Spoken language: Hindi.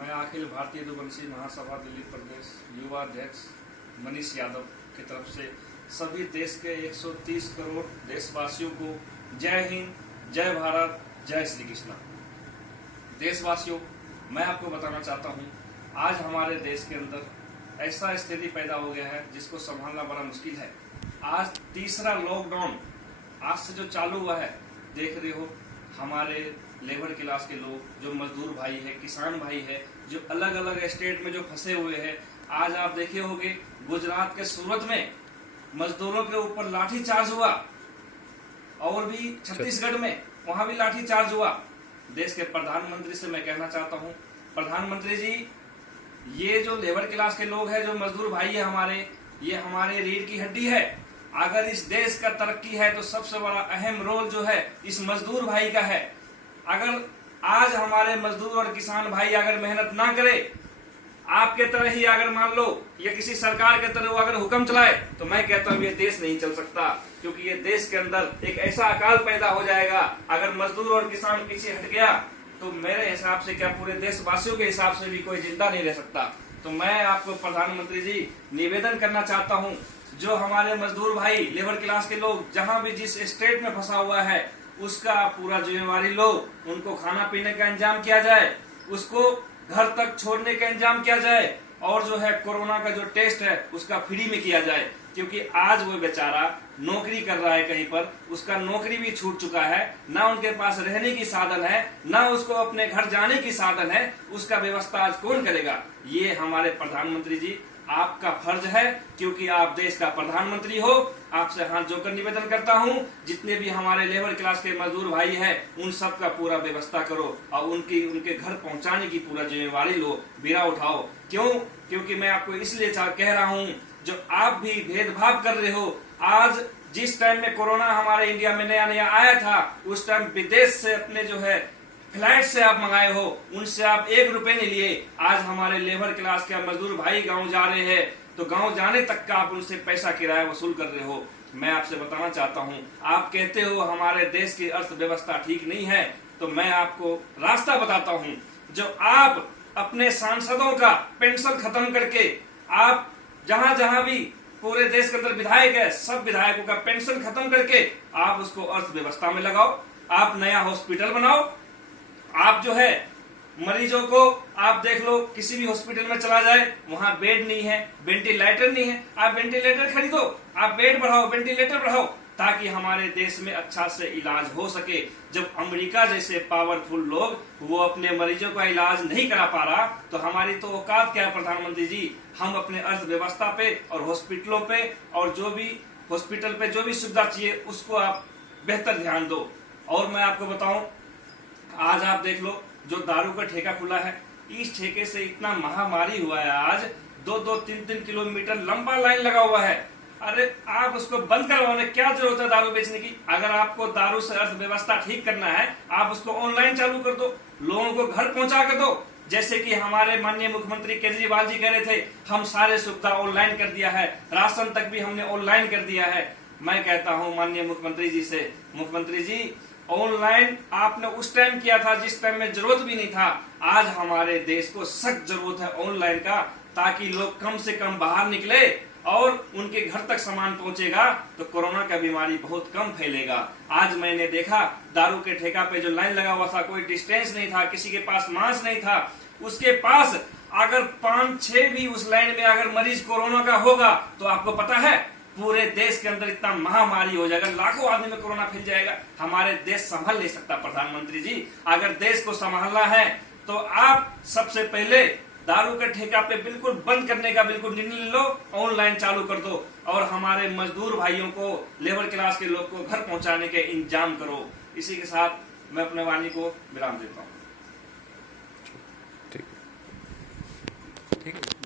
मैं अखिल भारतीय रघुवंशी महासभा दिल्ली प्रदेश युवा अध्यक्ष मनीष यादव की तरफ से सभी देश के 130 करोड़ देशवासियों को जय हिंद, जय भारत, जय श्री कृष्णा। देशवासियों, मैं आपको बताना चाहता हूं, आज हमारे देश के अंदर ऐसा स्थिति पैदा हो गया है जिसको संभालना बड़ा मुश्किल है। आज तीसरा लॉकडाउन आज से जो चालू हुआ है, देख रहे हो हमारे लेबर क्लास के लोग, जो मजदूर भाई है, किसान भाई है, जो अलग अलग स्टेट में जो फंसे हुए हैं। आज आप देखे होंगे गुजरात के सूरत में मजदूरों के ऊपर लाठी चार्ज हुआ, और भी छत्तीसगढ़ में वहां भी लाठी चार्ज हुआ। देश के प्रधानमंत्री से मैं कहना चाहता हूं, प्रधानमंत्री जी, ये जो लेबर क्लास के लोग हैं, जो मजदूर भाई है हमारे, ये हमारे रीढ़ की हड्डी है। अगर इस देश का तरक्की है तो सबसे बड़ा अहम रोल जो है इस मजदूर भाई का है। अगर आज हमारे मजदूर और किसान भाई अगर मेहनत ना करे, आपके तरह ही अगर मान लो या किसी सरकार के तरह वो अगर हुक्म चलाए, तो मैं कहता हूँ ये देश नहीं चल सकता। क्योंकि ये देश के अंदर एक ऐसा अकाल पैदा हो जाएगा, अगर मजदूर और किसान पीछे हट गया तो मेरे हिसाब से क्या पूरे देशवासियों के हिसाब से भी कोई जिंदा नहीं रह सकता। तो मैं आपको प्रधानमंत्री जी निवेदन करना चाहता हूँ, जो हमारे मजदूर भाई, लेबर क्लास के लोग जहां भी जिस स्टेट में फंसा हुआ है, उसका पूरा जिम्मेवारी लो। उनको खाना पीने का इंतजाम किया जाए, उसको घर तक छोड़ने का इंतजाम किया जाए, और जो है कोरोना का जो टेस्ट है उसका फ्री में किया जाए। क्योंकि आज वो बेचारा नौकरी कर रहा है कहीं पर, उसका नौकरी भी छूट चुका है, ना उनके पास रहने की साधन है, ना उसको अपने घर जाने की साधन है। उसका व्यवस्था आज कौन करेगा? ये हमारे प्रधानमंत्री जी, आपका फर्ज है, क्योंकि आप देश का प्रधानमंत्री हो। आपसे हाथ जोड़कर निवेदन करता हूं, जितने भी हमारे लेबर क्लास के मजदूर भाई हैं, उन सब का पूरा व्यवस्था करो और उनके घर पहुंचाने की पूरा जिम्मेवारी लो, बीड़ा उठाओ। क्यों? क्योंकि मैं आपको इसलिए कह रहा हूं, जो आप भी भेदभाव कर रहे हो। आज जिस टाइम में कोरोना हमारे इंडिया में नया नया आया था, उस टाइम विदेश से अपने जो है फ्लाइट से आप मंगाए हो, उनसे आप 1 रुपए नहीं लिए। आज हमारे लेबर क्लास के मजदूर भाई गांव जा रहे हैं, तो गांव जाने तक का आप उनसे पैसा किराया वसूल कर रहे हो। मैं आपसे बताना चाहता हूं, आप कहते हो हमारे देश की अर्थव्यवस्था ठीक नहीं है, तो मैं आपको रास्ता बताता हूं। जो आप अपने सांसदों का पेंशन खत्म करके, आप जहां जहां भी पूरे देश के अंदर विधायक है, सब विधायकों का पेंशन खत्म करके आप उसको अर्थव्यवस्था में लगाओ। आप नया हॉस्पिटल बनाओ। आप जो है मरीजों को, आप देख लो किसी भी हॉस्पिटल में चला जाए, वहां बेड नहीं है, वेंटिलेटर नहीं है, आप वेंटिलेटर खरीदो, आप बेड बढ़ाओ, वेंटिलेटर बढ़ाओ, ताकि हमारे देश में अच्छा से इलाज हो सके। जब अमेरिका जैसे पावरफुल लोग वो अपने मरीजों का इलाज नहीं करा पा रहा, तो हमारी तो औकात क्या है प्रधानमंत्री जी? हम अपने अर्थव्यवस्था पे और हॉस्पिटलों पे और जो भी हॉस्पिटल पे जो भी सुविधा चाहिए उसको आप बेहतर ध्यान दो। और मैं आपको बताऊं, आज आप देख लो जो दारू का ठेका खुला है, इस ठेके से इतना महामारी हुआ है। आज 2-2, 3-3 किलोमीटर लंबा लाइन लगा हुआ है। अरे आप उसको बंद करवाने क्या जरूरत है दारू बेचने की? अगर आपको दारू से अर्थव्यवस्था ठीक करना है, आप उसको ऑनलाइन चालू कर दो, लोगों को घर पहुंचा कर दो। जैसे कि हमारे माननीय मुख्यमंत्री केजरीवाल जी कह रहे थे, हम सारे सुविधा ऑनलाइन कर दिया है, राशन तक भी हमने ऑनलाइन कर दिया है। मैं कहता हूं माननीय मुख्यमंत्री जी से, मुख्यमंत्री जी, ऑनलाइन आपने उस टाइम किया था जिस टाइम में जरूरत भी नहीं था। आज हमारे देश को सख्त जरूरत है ऑनलाइन का, ताकि लोग कम से कम बाहर निकले और उनके घर तक सामान पहुंचेगा तो कोरोना का बीमारी बहुत कम फैलेगा। आज मैंने देखा दारू के ठेका पे जो लाइन लगा हुआ था, कोई डिस्टेंस नहीं था, किसी के पास मास्क नहीं था। उसके पास अगर 5-6 भी उस लाइन में अगर मरीज कोरोना का होगा, तो आपको पता है पूरे देश के अंदर इतना महामारी हो जाएगा, लाखों आदमी में कोरोना फैल जाएगा। हमारे देश संभल नहीं सकता प्रधानमंत्री जी। अगर देश को संभालना है तो आप सबसे पहले दारू के ठेका पे बिल्कुल बंद करने का बिल्कुल निर्णय लो, ऑनलाइन चालू कर दो, और हमारे मजदूर भाइयों को, लेबर क्लास के लोग को घर पहुंचाने के इंतजाम करो। इसी के साथ मैं अपने वाणी को विराम देता हूँ। ठीक है।